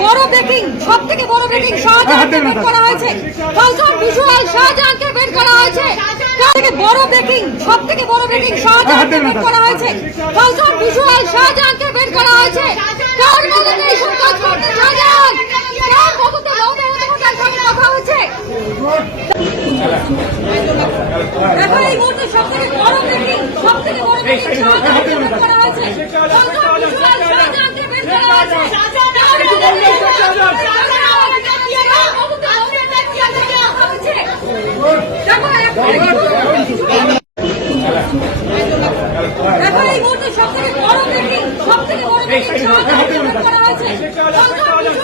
বড় ব্রেকিং সব থেকে বড় ব্রেকিং শাহজাহানকে বের করা হয়েছে করা ভিজুয়াল শাহজাহানকে বের করা হয়েছে থেকে বড় ব্রেকিং সব থেকে বড় ব্রেকিং শাহজাহানকে বের করা হয়েছে শাহজাহান ভিজুয়াল শাহজাহানকে বের করা হয়েছে দেখো এই মুহূর্তে সব থেকে বড় ব্রেকিং সব থেকে বড় করা হয়েছে। এই মুহূর্তে সব থেকে সব থেকে ব্রেকিং করা হয়েছে।